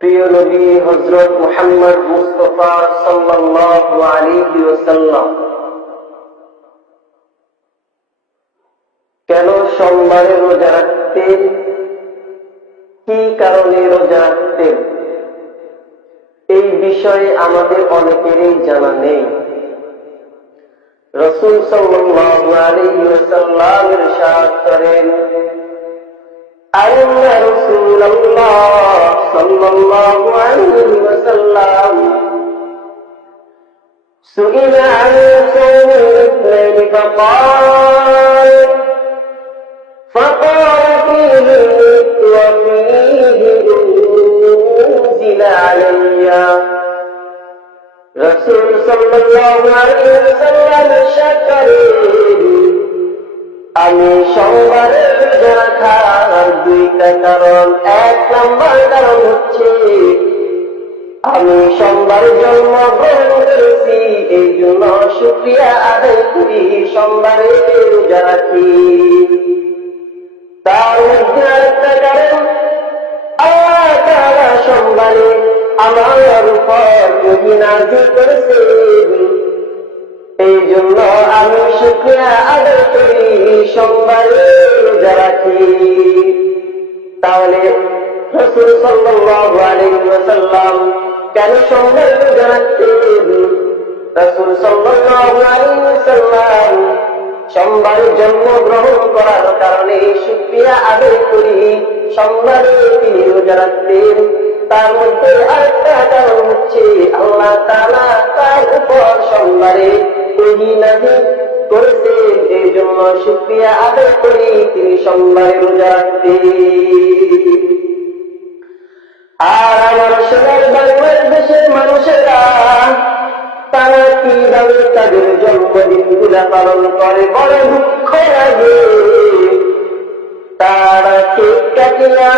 প্রিয় নবী হযরত মুহাম্মদ মুস্তাফা সাল্লাল্লাহু আলাইহি ওয়াসাল্লাম কেন সোমবারে রোজা রাখতেন, কি কারণে রোজা রাখতেন, এই বিষয়ে আমাদের অনেকেরই জানা নেই। রাসূল সাল্লাল্লাহু আলাইহি ওয়াসাল্লাম ইরশাদ করেন, আন্না রাসূলুল্লাহ সাল্লাল্লাহু আলাইহি ওয়াসাল্লাম সুইলা আন সাওমিল ইসলাম فقال فيه وفيه أنزل علي رسول صلى الله عليه وسلم شكرين আমি সোমবারে রোজা রাখার দুইটা কারণ। এক নম্বর কারণ হচ্ছে আমি সোমবারে জন্মগ্রহণ করেছি, এই জন্য শুকরিয়া আদায় করি, সোমবারে রোজা রাখি। তার মধ্যে আরেকটা কারণ, আল্লাহ তাআলা সোমবারে আমার উপর ওহী নাযিল করেছেন, এই জন্য আমি শুকরিয়া আদায় করি, সোমবারে রোজা রাখি। তাহলে রাসূল সাল্লাল্লাহু আলাইহি ওয়াসাল্লাম কেন সোমবারে রোজা রাখতেন? রাসূল সাল্লাল্লাহু আলাইহি ওয়াসাল্লাম সোমবারে জন্মগ্রহণ করার কারণে শুকরিয়া আদায় করি, সোমবারে তিনি রোজা রাখতেন। তার মধ্যে আরেকটা কারণ হচ্ছে আল্লাহ তাআলা তার উপর সোমবারে ওহী নাযিল করেছেন, এই জন্য শুকরিয়া আদায় করি, তিনি সোমবারে রোজা রাখতেন। আর আমার সোনার বাংলাদেশের মানুষেরা তারা কিভাবে তাদের জন্মদিন গুলা পালন করে, বড় দুঃখ লাগে। তারা কেক কাটিয়া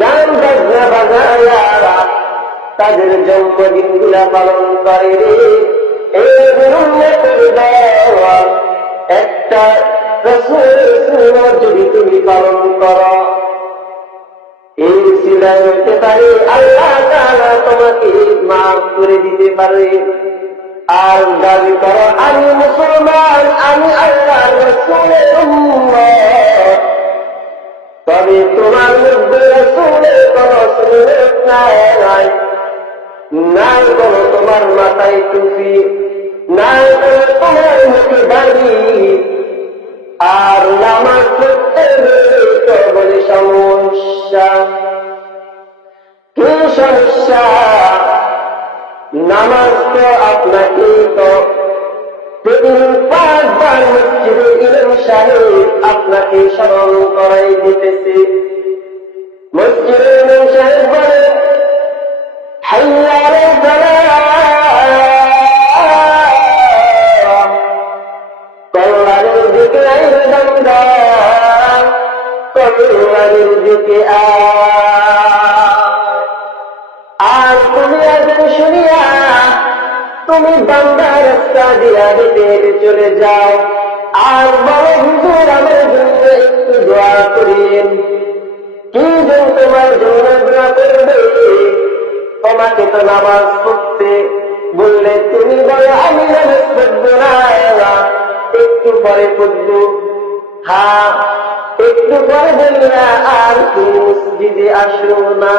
গান বাজনা বাজায়া তাদের জন্মদিন গুলা পালন করে রে। একটা রাসূলের সুন্নাত যদি তুমি পালন করো, এই সিলাই হতে পারে আল্লাহ তাআলা তোমাকে মাফ করে দিতে পারে। আর দাবি করো আমি মুসলমান, আমি আল্লাহর রাসূলের উম্মত, তবে তোমার মধ্যে রাসূলের কোন সুন্নাত নাই, নাই কোনো তোমার মাথায় টুপি, নাই কোনো তোমার মুখে দাড়ি, আর নামাজ পড়তে তো বলে সমস্যা। কি সমস্যা? নামাজ তো আপনাকে তো প্রতিদিন 5 বার মসজিদে ইমাম সাহেব আপনাকে স্মরণ করাই দিতেছে। মসজিদে ইমাম সাহেব বলে হাইয়া আলাল ফালাহ, কল্যাণের দিকে আইরে দমদার, কল্যাণের দিকে আর তুমি আগে শুনিয়া তুমি বান্দা রাস্তা দিয়া হেঁটে হেঁটে চলে যাও আর বড় হুজুর আমার জন্য একটু দোয়া করেন। কি যেন তোমার জন্য দোয়া করবে? তোমাকে তো নামাজ পড়তে বললে তুমি বলো আমি নামাজ পড়ব না, একটু পরে পড়ব। হ্যাঁ, একটু পরে বললা আর তুমি মসজিদে আসো না।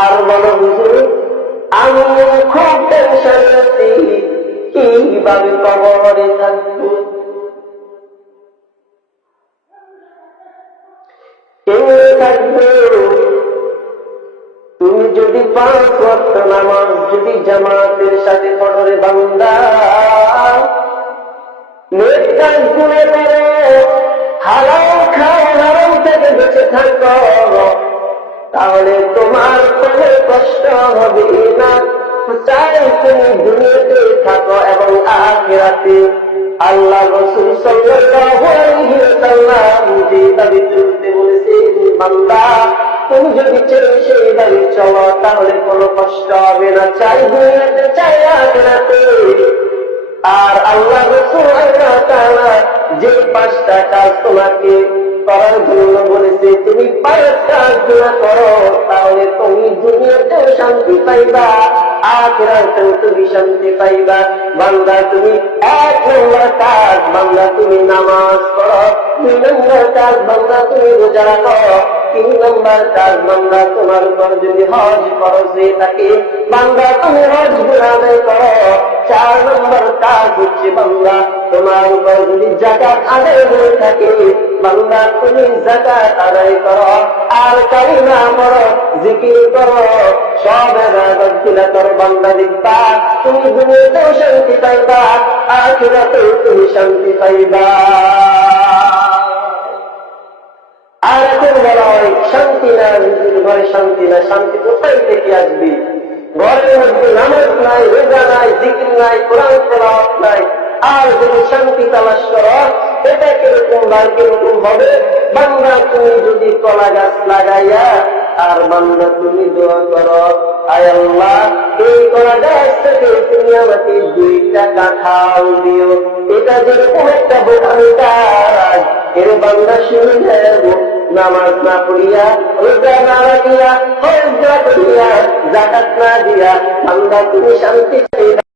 আর বলো হুজুর আমি খুব টেনশন আছি, কিভাবে কবরে থাকবো, কেমনে থাকবো? তুমি যদি 5 ওয়াক্ত নামাজ যদি জামাতের সাথে পড়ো রে বান্দা, নেক কাজ গুলো করো, হালাল খাও, হারাম থেকে বেঁচে থাকো, তাহলে তোমার কোনো কষ্ট হবে না। চাই তুমি দুনিয়াতে থাকো এবং আখিরাতে আল্লাহ রাসূল সাল্লাল্লাহু আলাইহি ওয়াসাল্লাম যে দাবি করতে বলেছেন, বান্দা তুমি যদি সেই দাবি চলো তাহলে কোনো কষ্ট হবে না, চাই দুনিয়াতে চাই আখিরাতে। আর আল্লাহ রাসূল আল্লাহ তাআলা যে 5টা কাজ তোমাকে করার জন্য বলেছে, তুমি পায়ের কাজগুলো করো, তাহলে তুমি দুনিয়াতেও শান্তি পাইবা, আখিরাতেও তুমি শান্তি পাইবা। বান্দা তুমি 1 নম্বর কাজ, বান্দা তুমি নামাজ পড়ো। 2 নম্বর কাজ, বান্দা তুমি রোজা রাখো। 3 নম্বর কাজ, বান্দা তোমার উপর যদি হজ ফরজ হয়ে থাকে, বান্দা তুমি হজ আদায় করো। 4 নম্বর কাজ হচ্ছে, বান্দা তোমার উপর যদি যাকাত আদায় হয়ে থাকে, বান্দা তুমি যাকাত আদায় করো। আর কালিমা পড়ো, জিকির করো, সব ইবাদত গুলো করো। বান্দা দেখবা তুমি দুনিয়াতেও শান্তি পাইবা, আখিরাতেও তুমি শান্তি পাইবা। আর এখন বলা হয় শান্তি না, ঘরে শান্তি না। শান্তি কোথায় থেকে আসবে? ঘরের মধ্যে নামাজ নাই, রোজা নাই, জিকির নাই, কোরআন তেলাওয়াত নাই। আর যদি শান্তি তালাশ করো, এটা কিরকম বা কিরকম হবে? বান্দা তুমি যদি কলা গাছ লাগাইয়া আর বান্দা তুমি দোয়া করো, আয় আল্লাহ এই কলা গাছ থেকে তুমি আমাকে 2টা কাঁঠাল দিও। এটা যেরকম একটা বোঝানো কাজ, এর বান্দা শুনে যাব। নামাজ না পড়িয়া, রোজা না রাখিয়া, হজ না করিয়া, যাকাত না দিয়া, বান্দা তুমি শান্তি